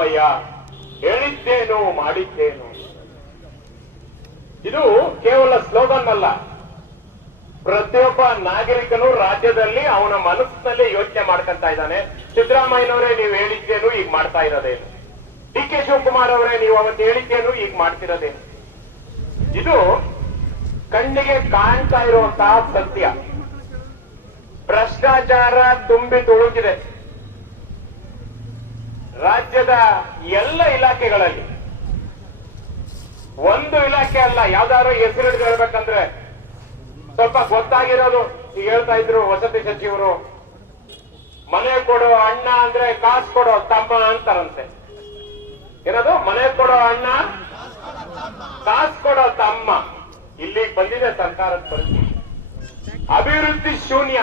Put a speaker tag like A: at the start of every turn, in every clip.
A: ಸಿದ್ದರಾಮಯ್ಯ ಹೇಳಿದ್ದೇನು, ಮಾಡಿದ್ದೇನು. ಇದು ಕೇವಲ ಸ್ಲೋಗನ್ ಅಲ್ಲ ಪ್ರತಿಯೊಬ್ಬ ನಾಗರಿಕನು ರಾಜ್ಯದಲ್ಲಿ ಅವನ ಮನಸ್ಸಿನಲ್ಲಿ ಯೋಚನೆ ಮಾಡ್ಕೊಂತ ಇದ್ದಾನೆ. ಸಿದ್ದರಾಮಯ್ಯನವರೇ ನೀವು ಹೇಳಿದ್ದೇನು, ಈಗ ಮಾಡ್ತಾ ಇರೋದೇನು ಡಿ ಕೆ ಶಿವಕುಮಾರ್ ಅವರೇ ನೀವು ಅವತ್ತು ಹೇಳಿದ್ದೇನು, ಈಗ ಮಾಡ್ತಿರೋದೇನು ಇದು ಕಣ್ಣಿಗೆ ಕಾಣ್ತಾ ಇರುವಂತಹ ಸತ್ಯ. ಭ್ರಷ್ಟಾಚಾರ ತುಂಬಿ ತುಳುಕಿದೆ. ರಾಜ್ಯದ ಎಲ್ಲ ಇಲಾಖೆಗಳಲ್ಲಿ. ಒಂದು ಇಲಾಖೆ ಅಲ್ಲ, ಯಾವ್ದಾದ್ರು ಹೆಸರು ಹಿಡಿದು ಹೇಳ್ಬೇಕಂದ್ರೆ ಸ್ವಲ್ಪ ಗೊತ್ತಾಗಿರೋದು ಈಗ ಹೇಳ್ತಾ ಇದ್ರು ವಸತಿ ಸಚಿವರು. ಮನೆ ಕೊಡೋ ಅಣ್ಣ ಅಂದ್ರೆ ಕಾಸು ಕೊಡೋ ತಮ್ಮ ಅಂತಾರಂತೆ. ಏನದು ಮನೆ ಕೊಡೋ ಅಣ್ಣ, ಕಾಸು ಕೊಡೋ ತಮ್ಮ. ಇಲ್ಲಿ ಬಂದಿದೆ ಸರ್ಕಾರದ ಪರಿಸ್ಥಿತಿ. ಅಭಿವೃದ್ಧಿ ಶೂನ್ಯ.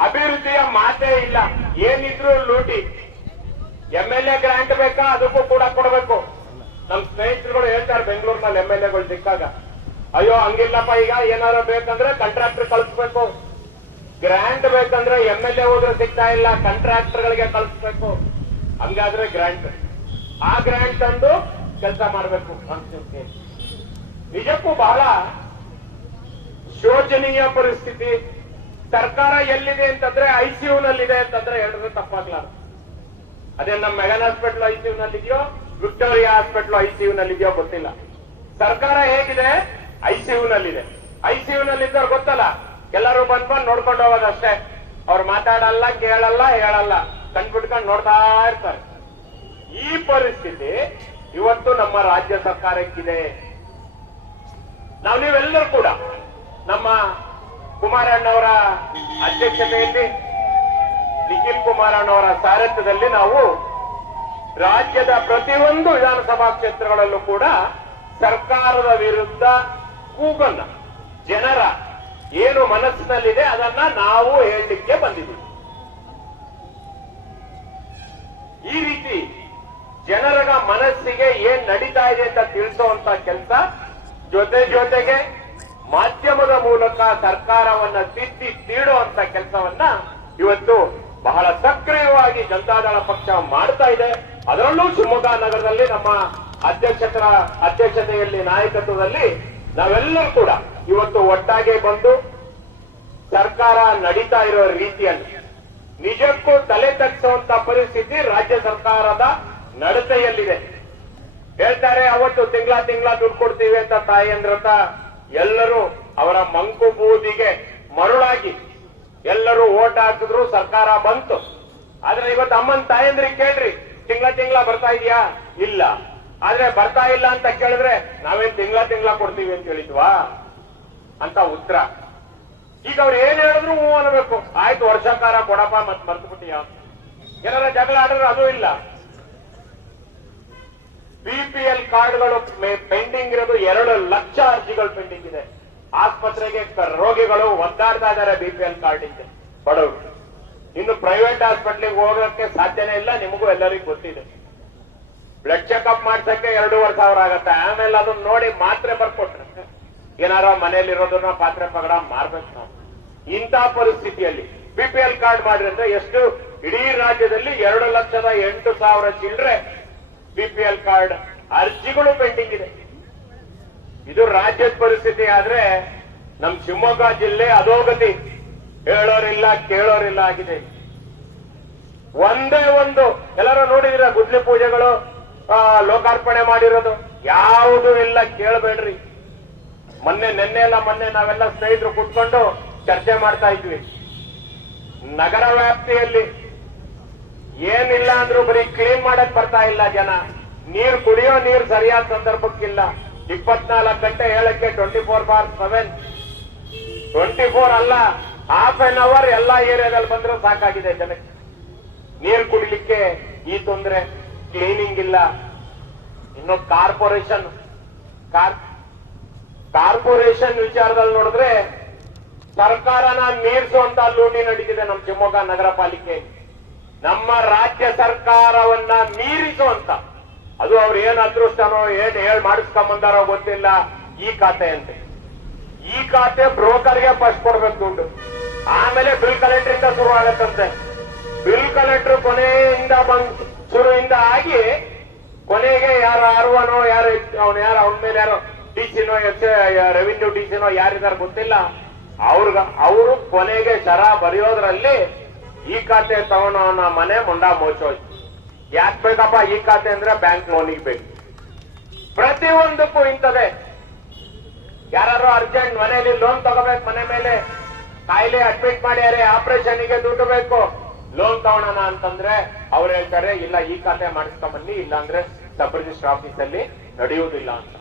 A: ಅಭಿವೃದ್ಧಿಯ ಮಾತೇ ಇಲ್ಲ. ಏನಿದ್ರು ಲೂಟಿ. ಎಂ ಎಲ್ ಎ ಗ್ರಾಂಟ್ ಬೇಕಾ? ಅದಕ್ಕೂ ಕೂಡ ಕೊಡಬೇಕು. ನಮ್ ಸ್ನೇಹಿತರುಗಳು ಹೇಳ್ತಾರೆ, ಬೆಂಗಳೂರಿನಲ್ಲಿ ಎಂ ಎಲ್ ಎಗಳು ಸಿಕ್ಕಾಗ. ಅಯ್ಯೋ, ಹಂಗಿಲ್ಲಪ್ಪ, ಈಗ ಏನಾರ ಬೇಕಂದ್ರೆ ಕಾಂಟ್ರಾಕ್ಟರ್ ಕಳಿಸ್ಬೇಕು. ಗ್ರಾಂಟ್ ಬೇಕಂದ್ರೆ ಎಂ ಎಲ್ ಎ ಹೋದ್ರೆ ಸಿಗ್ತಾ ಇಲ್ಲ ಕಾಂಟ್ರಾಕ್ಟರ್ ಗಳಿಗೆ ಕಳಿಸ್ಬೇಕು. ಹಂಗಾದ್ರೆ ಗ್ರಾಂಟ್ ಆ ಗ್ರಾಂಟ್ ತಂದು ಕೆಲಸ ಮಾಡಬೇಕು. ನಿಜಕ್ಕೂ ಬಹಳ ಶೋಚನೀಯ ಪರಿಸ್ಥಿತಿ. ಸರ್ಕಾರ ಎಲ್ಲಿದೆ ಅಂತಂದ್ರೆ ಐಸಿಯು ನಲ್ಲಿದೆ ಅಂತಂದ್ರೆ ಹೇಳಿದ್ರೆ ತಪ್ಪಾಗ್ಲಾರ ಅದೇ ನಮ್ಮ ಮೆಗನ್ ಹಾಸ್ಪಿಟಲ್ ಐಸಿಯು ನಲ್ಲಿದೆಯೋ, ವಿಕ್ಟೋರಿಯಾ ಹಾಸ್ಪಿಟಲ್ ಐಸಿಯು ನಲ್ಲಿದೆಯೋ ಗೊತ್ತಿಲ್ಲ. ಸರ್ಕಾರ ಹೇಗಿದೆ? ಐಸಿಯು ನಲ್ಲಿದೆ. ಐಸಿಯು ನಲ್ಲಿದ್ದವ್ರು ಗೊತ್ತಲ್ಲ? ಎಲ್ಲರೂ ಬಂದ್ ಬಂದ್ ನೋಡ್ಕೊಂಡು ಹೋಗೋದಷ್ಟೇ. ಅವ್ರು ಮಾತಾಡಲ್ಲ, ಕೇಳಲ್ಲ, ಹೇಳಲ್ಲ. ಕಣ್ಬಿಟ್ಕೊಂಡು ನೋಡ್ತಾ ಇರ್ತಾರೆ. ಈ ಪರಿಸ್ಥಿತಿ ಇವತ್ತು ನಮ್ಮ ರಾಜ್ಯ ಸರ್ಕಾರಕ್ಕಿದೆ. ನಾವು ನೀವೆಲ್ಲರೂ ಕೂಡ ನಮ್ಮ ಕುಮಾರಣ್ಣವರ ಅಧ್ಯಕ್ಷತೆಯಲ್ಲಿ ನಿಖಿಲ್ ಕುಮಾರಣ್ಣವರ ಸಾರಥ್ಯದಲ್ಲಿ ನಾವು ರಾಜ್ಯದ ಪ್ರತಿಯೊಂದು ವಿಧಾನಸಭಾ ಕ್ಷೇತ್ರಗಳಲ್ಲೂ ಕೂಡ ಸರ್ಕಾರದ ವಿರುದ್ಧ ಕೂಗನ್ನ ಜನರ ಏನು ಮನಸ್ಸಿನಲ್ಲಿದೆ ಅದನ್ನ ನಾವು ಹೇಳಲಿಕ್ಕೆ ಬಂದಿದ್ದೀವಿ. ಈ ರೀತಿ ಜನರ ಮನಸ್ಸಿಗೆ ಏನ್ ನಡೀತಾ ಇದೆ ಅಂತ ತಿಳಿಸುವಂತ ಕೆಲಸ ಜೊತೆ ಜೊತೆಗೆ ಮಾಧ್ಯಮದ ಮೂಲಕ ಸರ್ಕಾರವನ್ನ ತಿದ್ದಿ ತೀಡುವಂತ ಕೆಲಸವನ್ನ ಇವತ್ತು ಬಹಳ ಸಕ್ರಿಯವಾಗಿ ಜನತಾದಳ ಪಕ್ಷ ಮಾಡ್ತಾ ಇದೆ. ಅದರಲ್ಲೂ ಶಿವಮೊಗ್ಗ ನಗರದಲ್ಲಿ ನಮ್ಮ ಅಧ್ಯಕ್ಷತರ ಅಧ್ಯಕ್ಷತೆಯಲ್ಲಿ ನಾಯಕತ್ವದಲ್ಲಿ ನಾವೆಲ್ಲರೂ ಕೂಡ ಇವತ್ತು ಒಟ್ಟಾಗೆ ಬಂದು ಸರ್ಕಾರ ನಡೀತಾ ಇರೋ ರೀತಿಯಲ್ಲಿ ನಿಜಕ್ಕೂ ತಲೆ ತಗ್ಸುವಂತ ಪರಿಸ್ಥಿತಿ ರಾಜ್ಯ ಸರ್ಕಾರದ ನಡತೆಯಲ್ಲಿದೆ. ಹೇಳ್ತಾರೆ, ಅವತ್ತು ತಿಂಗಳ ತಿಂಗಳ ದುಡ್ಡು ಕೊಡ್ತೀವಿ ಅಂತ ತಾಯಿ ಎಲ್ಲರೂ ಅವರ ಮಂಕು ಬೂದಿಗೆ ಮರುಳಾಗಿ ಎಲ್ಲರೂ ಓಟ್ ಹಾಕಿದ್ರು, ಸರ್ಕಾರ ಬಂತು. ಆದ್ರೆ ಇವತ್ತು ಅಮ್ಮನ್ ತಾಯಂದ್ರಿ ಕೇಳ್ರಿ, ತಿಂಗಳ ತಿಂಗಳ ಬರ್ತಾ ಇದೆಯಾ? ಇಲ್ಲ. ಆದ್ರೆ ಬರ್ತಾ ಇಲ್ಲ ಅಂತ ಕೇಳಿದ್ರೆ ನಾವೇನ್ ತಿಂಗಳ ತಿಂಗಳ ಕೊಡ್ತೀವಿ ಅಂತ ಹೇಳಿದ್ವಾ? ಅಂತ ಉತ್ತರ. ಈಗ ಅವ್ರು ಏನ್ ಹೇಳಿದ್ರು ಹೂ ಅನ್ಬೇಕು ಆಯ್ತು, ವರ್ಷಕಾರ ಕೊಡಪ್ಪ ಮತ್ ಮರ್ತು ಬಿಟ್ಟಿಯ ಏನಾರ ಜಗಳ ಆಡಿದ್ರೆ ಅದು ಇಲ್ಲ. ಬಿಪಿಎಲ್ ಕಾರ್ಡ್ಗಳು ಪೆಂಡಿಂಗ್ ಇರೋದು ಎರಡು ಲಕ್ಷ ಅರ್ಜಿಗಳು ಪೆಂಡಿಂಗ್ ಇದೆ. ಆಸ್ಪತ್ರೆಗೆ ರೋಗಿಗಳು ಒದ್ದಾಡ್ತಾ ಇದ್ದಾರೆ ಬಿಪಿಎಲ್ ಕಾರ್ಡ್ ಇಂದ ಬಡವರು. ಇನ್ನು ಪ್ರೈವೇಟ್ ಹಾಸ್ಪಿಟ್ಲಿಗೆ ಹೋಗಕ್ಕೆ ಸಾಧ್ಯನೇ ಇಲ್ಲ, ನಿಮಗೂ ಎಲ್ಲರಿಗೂ ಗೊತ್ತಿದೆ. ಬ್ಲಡ್ ಚೆಕ್ಅಪ್ ಮಾಡ್ಸಕ್ಕೆ ಎರಡೂವರೆ ಸಾವಿರ ಆಗತ್ತೆ. ಆಮೇಲೆ ಅದನ್ನ ನೋಡಿ ಮಾತ್ರೆ ಬರ್ಕೊಟ್ರೆ. ಏನಾರ ಮನೆಯಲ್ಲಿರೋದನ್ನ ಪಾತ್ರೆ ಪಗಡ ಮಾರ್ಬೇಕು ನಾವು. ಇಂಥ ಪರಿಸ್ಥಿತಿಯಲ್ಲಿ ಬಿಪಿಎಲ್ ಕಾರ್ಡ್ ಮಾಡಿದ್ರೆ ಎಷ್ಟು ಇಡೀ ರಾಜ್ಯದಲ್ಲಿ ಎರಡು ಲಕ್ಷದ ಎಂಟು ಸಾವಿರ ಚಿಲ್ಲರೆ ಬಿಪಿಎಲ್ ಕಾರ್ಡ್ ಅರ್ಜಿಗಳು ಪೆಂಡಿಂಗ್ ಇದೆ. ಇದು ರಾಜ್ಯದ ಪರಿಸ್ಥಿತಿ ಆದ್ರೆ ನಮ್ ಶಿವಮೊಗ್ಗ ಜಿಲ್ಲೆ ಅಧೋಗತಿ. ಹೇಳೋರಿಲ್ಲ, ಕೇಳೋರಿಲ್ಲ ಆಗಿದೆ. ಒಂದೇ ಒಂದು. ಎಲ್ಲರೂ ನೋಡಿದಿರ ಗುದ್ಲಿ ಪೂಜೆಗಳು? ಲೋಕಾರ್ಪಣೆ ಮಾಡಿರೋದು. ಯಾವುದೂ ಇಲ್ಲ, ಕೇಳಬೇಡ್ರಿ. ಮೊನ್ನೆ, ನಿನ್ನೆ ಎಲ್ಲ ಮೊನ್ನೆ ನಾವೆಲ್ಲ ಸ್ನೇಹಿತರು ಕುತ್ಕೊಂಡು ಚರ್ಚೆ ಮಾಡ್ತಾ ಇದ್ವಿ. ನಗರ ವ್ಯಾಪ್ತಿಯಲ್ಲಿ ಏನಿಲ್ಲ ಅಂದ್ರೂ ಬರೀ ಕ್ಲೀನ್ ಮಾಡಕ್ ಬರ್ತಾ ಇಲ್ಲ ಜನ. ನೀರ್ ಕುಡಿಯೋ ನೀರ್ ಸರಿಯಾದ ಸಂದರ್ಭಕ್ಕಿಲ್ಲ. ಇಪ್ಪತ್ನಾಲ್ಕು ಗಂಟೆ ಹೇಳಕ್ಕೆ twenty four bar seven twenty four ಅಲ್ಲ ಹಾಫ್ ಅನ್ ಅವರ್ ಎಲ್ಲಾ ಏರಿಯಾದಲ್ಲಿ ಬಂದ್ರೆ ಸಾಕಾಗಿದೆ ಜನಕ್ಕೆ. ನೀರು ಕುಡಿಲಿಕ್ಕೆ ಈ ತೊಂದರೆ ಕ್ಲೀನಿಂಗ್ ಇಲ್ಲ. ಇನ್ನು ಕಾರ್ಪೊರೇಷನ್ ಕಾರ್ ಕಾರ್ಪೊರೇಷನ್ ವಿಚಾರದಲ್ಲಿ ನೋಡಿದ್ರೆ ಸರ್ಕಾರನ ಮೀರಿಸುವಂತ ಲೂಟಿ ನಡೀತಿದೆ ನಮ್ಮ ಶಿವಮೊಗ್ಗ ನಗರ ಪಾಲಿಕೆ. ನಮ್ಮ ರಾಜ್ಯ ಸರ್ಕಾರವನ್ನ ಮೀರಿಸುವಂತ ಅದು ಅವ್ರು ಏನ್ ಅದೃಷ್ಟನೋ, ಏನ್ ಹೇಳ್ ಮಾಡಿಸ್ಕೊಂಬಂದಾರೋ ಗೊತ್ತಿಲ್ಲ. ಈ ಖಾತೆ ಅಂತೆ. ಈ ಖಾತೆ ಬ್ರೋಕರ್ಗೆ ಫಸ್ಟ್ ಕೊಡ್ಬೇಕು ದುಡ್ಡು. ಆಮೇಲೆ ಬಿಲ್ ಕಲೆಕ್ಟರ್ ಇಂದ ಶುರು ಆಗತ್ತಂತೆ. ಬಿಲ್ ಕಲೆಕ್ಟರ್ ಕೊನೆಯಿಂದ ಬಂದ್ ಶುರುವಿಂದ ಆಗಿ ಕೊನೆಗೆ ಯಾರು ಅರ್ವನೋ ಯಾರು ಅವ್ನು ಯಾರು ಅವನ ಮೇಲೆ ಯಾರೋ ಡಿ ಸಿನೋ ಎಸ್ ರೆವಿನ್ಯೂ ಡಿ ಸಿನೋ ಯಾರಿದಾರ ಗೊತ್ತಿಲ್ಲ. ಅವ್ರಿಗ ಅವರು ಕೊನೆಗೆ ಶರ ಬರೆಯೋದ್ರಲ್ಲಿ ಈ ಖಾತೆ ತಗೊಂಡವನ ಮನೆ ಮುಂಡಾ ಮೋಚೋಯ್ತು. ಯಾಕೆ ಬೇಕಪ್ಪ ಈ ಖಾತೆ ಅಂದ್ರೆ ಬ್ಯಾಂಕ್ ಲೋನಿಗೆ ಬೇಕು? ಪ್ರತಿಯೊಂದಕ್ಕೂ ಇಂಥದೇ ಯಾರು ಅರ್ಜೆಂಟ್ ಮನೆಯಲ್ಲಿ ಲೋನ್ ತಗೋಬೇಕು, ಮನೆ ಮೇಲೆ ಕಾಯಿಲೆ ಅಡ್ಮಿಟ್ ಮಾಡ್ಯಾರೆ ಆಪರೇಷನ್ಗೆ ದುಡ್ಡು ಬೇಕು, ಲೋನ್ ತಗೊಳೋಣ ಅಂತಂದ್ರೆ ಅವ್ರು ಹೇಳ್ತಾರೆ, ಇಲ್ಲ, ಈ ಖಾತೆ ಮಾಡಿಸ್ಕೊಂಬನ್ನಿ ಇಲ್ಲ ಅಂದ್ರೆ ಸಬ್ ರಿಜಿಸ್ಟರ್ ಆಫೀಸ್ ಅಲ್ಲಿ ನಡೆಯುವುದಿಲ್ಲ ಅಂತ.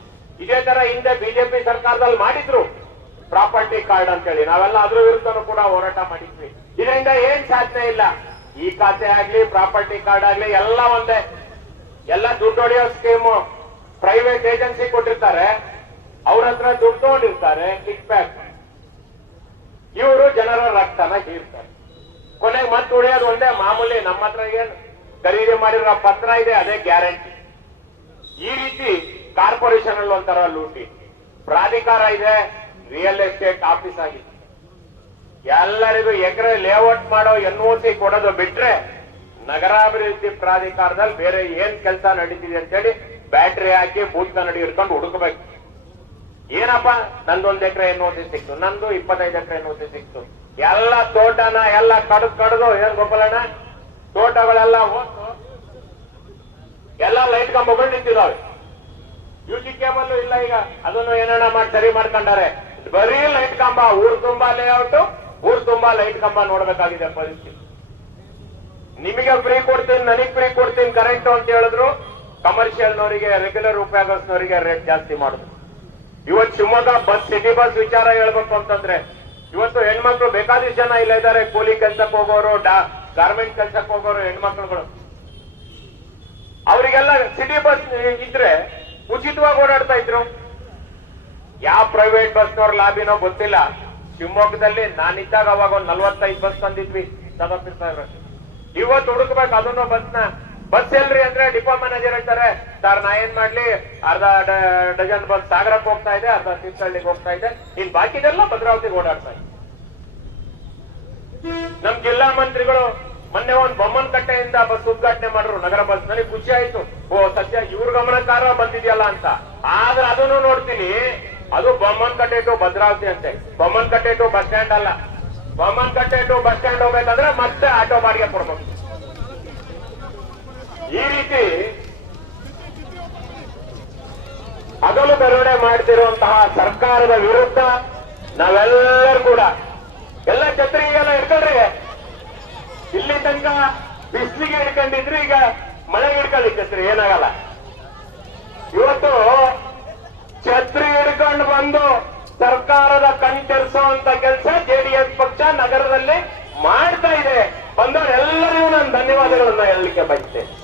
A: ಇದೇ ತರ ಹಿಂದೆ ಬಿಜೆಪಿ ಸರ್ಕಾರದಲ್ಲಿ ಮಾಡಿದ್ರು. ಪ್ರಾಪರ್ಟಿ ಕಾರ್ಡ್ ಅಂತೇಳಿ, ನಾವೆಲ್ಲ ಅದ್ರ ವಿರುದ್ಧನೂ ಕೂಡ ಹೋರಾಟ ಮಾಡಿದ್ವಿ. ಇದರಿಂದ ಏನ್ ಸಾಧನೆ ಇಲ್ಲ. ಈ ಖಾತೆ ಆಗ್ಲಿ, ಪ್ರಾಪರ್ಟಿ ಕಾರ್ಡ್ ಆಗ್ಲಿ, ಎಲ್ಲ ಒಂದೇ. ಎಲ್ಲ ದುಡ್ಡು ಹೊಡೆಯೋ ಸ್ಕೀಮು ಪ್ರೈವೇಟ್ ಏಜೆನ್ಸಿ ಕೊಟ್ಟಿರ್ತಾರೆ. ಅವ್ರ ಹತ್ರ ದುಡ್ಡು ತಗೊಂಡಿರ್ತಾರೆ ಕಿಕ್ ಬ್ಯಾಕ್ ಇವರು ಜನರ ರಕ್ತನ ಹೀರ್ತಾರೆ. ಕೊನೆಗೆ ಮತ್ತೆ ಉಳಿಯೋದು ಒಂದೇ, ಮಾಮೂಲಿ ನಮ್ಮ ಹತ್ರ ಏನು ಖರೀದಿ ಮಾಡಿರೋ ಪತ್ರ ಇದೆ, ಅದೇ ಗ್ಯಾರಂಟಿ ಈ ರೀತಿ ಕಾರ್ಪೊರೇಷನ್ ಅಲ್ಲಿ ಒಂಥರ ಲೂಟಿ. ಪ್ರಾಧಿಕಾರ ಇದೆ ರಿಯಲ್ ಎಸ್ಟೇಟ್ ಆಫೀಸ್ ಆಗಿದೆ. ಎಲ್ಲರಿಗೂ ಎಕರೆ ಲೇಔಟ್ ಮಾಡೋ ಎನ್ ಒ ಸಿ ಕೊಡೋದು ಬಿಟ್ರೆ ನಗರಾಭಿವೃದ್ಧಿ ಪ್ರಾಧಿಕಾರದಲ್ಲಿ ಬೇರೆ ಏನ್ ಕೆಲಸ ನಡೀತಿದೆ ಅಂತೇಳಿ ಬ್ಯಾಟ್ರಿ ಹಾಕಿ ಬೂತ್ ಕನ್ನಡಿ ಹಿಡ್ಕೊಂಡು ಹುಡುಕಬೇಕು. ಏನಪ್ಪ? ನಂದೊಂದ್ ಎಕರೆ ಎನ್ ಒ ಸಿ ಸಿಕ್ತು, ನಂದು ಇಪ್ಪತ್ತೈದು ಎಕರೆ ಎನ್ ಒ ಸಿ ಸಿಕ್ತು. ಎಲ್ಲ ತೋಟನ ಎಲ್ಲ ಕಡ್ದು ಕಡ್ದು, ಏನ್ ಗೋಪಾಲಣ್ಣ? ತೋಟಗಳೆಲ್ಲ ಎಲ್ಲ ಲೈಟ್ ಕಂಬಗಳು ನಿಂತಿದ್ದಾವೆ ಯು ಸಿ ಕೇಬಲ್ ಇಲ್ಲ ಈಗ. ಅದನ್ನು ಏನೇನ ಮಾಡಿ ಸರಿ ಮಾಡ್ಕೊಂಡಾರೆ? ಬರೀ ಲೈಟ್ ಕಂಬ, ಊರು ತುಂಬಾ ಲೇಔಟ್ ಊರ್ ತುಂಬಾ ಲೈಟ್ ಕಂಬ ನೋಡ್ಬೇಕಾಗಿದೆ ಪರಿಸ್ಥಿತಿ. ನಿಮಗೆ ಫ್ರೀ ಕೊಡ್ತೀನಿ, ನನಗ್ ಫ್ರೀ ಕೊಡ್ತೀನಿ ಕರೆಂಟ್ ಅಂತ ಹೇಳಿದ್ರು ಕಮರ್ಷಿಯಲ್ನವರಿಗೆ ರೆಗ್ಯುಲರ್ ಉಪಯೋಗಸ್ನವರಿಗೆ ರೇಟ್ ಜಾಸ್ತಿ ಮಾಡುದು. ಇವತ್ತು ಶಿವಮೊಗ್ಗ ಬಸ್ ಸಿಟಿ ಬಸ್ ವಿಚಾರ ಹೇಳ್ಬೇಕು ಅಂತಂದ್ರೆ, ಇವತ್ತು ಹೆಣ್ಮಕ್ಳು ಬೇಕಾದಷ್ಟು ಜನ ಇಲ್ಲ ಇದ್ದಾರೆ ಕೂಲಿ ಕೆಲ್ಸಕ್ಕೆ ಹೋಗೋರು ಗಾರ್ಮೆಂಟ್ ಕೆಲ್ಸಕ್ಕೆ ಹೋಗೋರು, ಹೆಣ್ಮಕ್ಳುಗಳು. ಅವರಿಗೆಲ್ಲ ಸಿಟಿ ಬಸ್ ಇದ್ರೆ ಉಚಿತವಾಗಿ ಓಡಾಡ್ತಾ ಇದ್ರು. ಯಾವ ಪ್ರೈವೇಟ್ ಬಸ್ನವ್ರ ಲಾಬಿನೋ ಗೊತ್ತಿಲ್ಲ. ಶಿವಮೊಗ್ಗದಲ್ಲಿ ನಾನಿದ್ದಾಗ ಅವಾಗ ಒಂದ್ ನಲ್ವತ್ತೈದು ಬಸ್ ತಂದಿದ್ವಿ. ಸದಸ್ಯ ಸಾಹೇಬ್ರ. ಇವತ್ತು ಹುಡುಕ್ಬೇಕು ಅದನ್ನು ಬಸ್ನ ಬಸ್ ಎಲ್ರಿ ಅಂದ್ರೆ ಡಿಪೋ ಮ್ಯಾನೇಜರ್ ಹೇಳ್ತಾರೆ ಸರ್ ನಾ ಏನ್ ಮಾಡ್ಲಿ? ಅರ್ಧ ಡಜನ್ ಬಸ್ ಸಾಗರಕ್ಕೆ ಹೋಗ್ತಾ ಇದೆ, ಅರ್ಧ ತೀರ್ಥಹಳ್ಳಿಗೆ ಹೋಗ್ತಾ ಇದೆ. ಇನ್ ಬಾಕಿದೆಲ್ಲ ಭದ್ರಾವತಿಗೆ ಓಡಾಡ್ತಾ ಇದೆ. ನಮ್ ಜಿಲ್ಲಾ ಮಂತ್ರಿಗಳು ಮೊನ್ನೆ ಒಂದ್ ಬೊಮ್ಮನ್ ಕಟ್ಟೆಯಿಂದ ಬಸ್ ಉದ್ಘಾಟನೆ ಮಾಡ್ರು, ನಗರ ಬಸ್ ನನಗೆ ಖುಷಿ ಆಯ್ತು. ಓ, ಸದ್ಯ ಇವ್ರ ಗಮನಕಾರ ಬಂದಿದೆಯಲ್ಲ ಅಂತ. ಆದ್ರೆ ಅದನ್ನು ನೋಡ್ತೀನಿ ಅದು ಬೊಮ್ಮನ್ ಕಟ್ಟೆ ಟು ಭದ್ರಾವತಿ ಅಂತೆ. ಬೊಮ್ಮನ್ ಕಟ್ಟೆ ಟು ಬಸ್ ಸ್ಟ್ಯಾಂಡ್ ಅಲ್ಲ. ಬೊಮ್ಮನ್ ಕಟ್ಟೆ ಟು ಬಸ್ ಸ್ಟ್ಯಾಂಡ್ ಹೋಗ್ಬೇಕಂದ್ರೆ ಮತ್ತೆ ಆಟೋ ಬಾಡಿಗೆ ಕೊಡ್ಬೇಕು. ಈ ರೀತಿ ಹಗಲು ಬೆರಡೆ ಮಾಡ್ತಿರುವಂತಹ ಸರ್ಕಾರದ ವಿರುದ್ಧ ನಾವೆಲ್ಲರೂ ಕೂಡ, ಎಲ್ಲ ಛತ್ರಿಗೆಲ್ಲ ಹಿಡ್ಕೊಳ್ರಿ. ಇಲ್ಲಿ ತನಕ ಬಿಸಿಲಿಗೆ ಹಿಡ್ಕೊಂಡಿದ್ರಿ, ಈಗ ಮಳೆಗೆ ಹಿಡ್ಕೊಳ್ಳಿ ಛತ್ರಿ, ಏನಾಗಲ್ಲ. ಇವತ್ತು ಛತ್ರಿ ಹಿಡ್ಕೊಂಡು ಬಂದು ಸರ್ಕಾರದ ಕಣ್ತೆರೆಸುವಂತ ಕೆಲಸ ಜೆಡಿಎಸ್ ಪಕ್ಷ ನಗರದಲ್ಲಿ ಮಾಡ್ತಾ ಇದೆ. ಬಂದವರೆಲ್ಲರಿಗೂ ನಾನು ಧನ್ಯವಾದಗಳನ್ನ ಹೇಳಲಿಕ್ಕೆ ಬಯಸ್ತೇನೆ.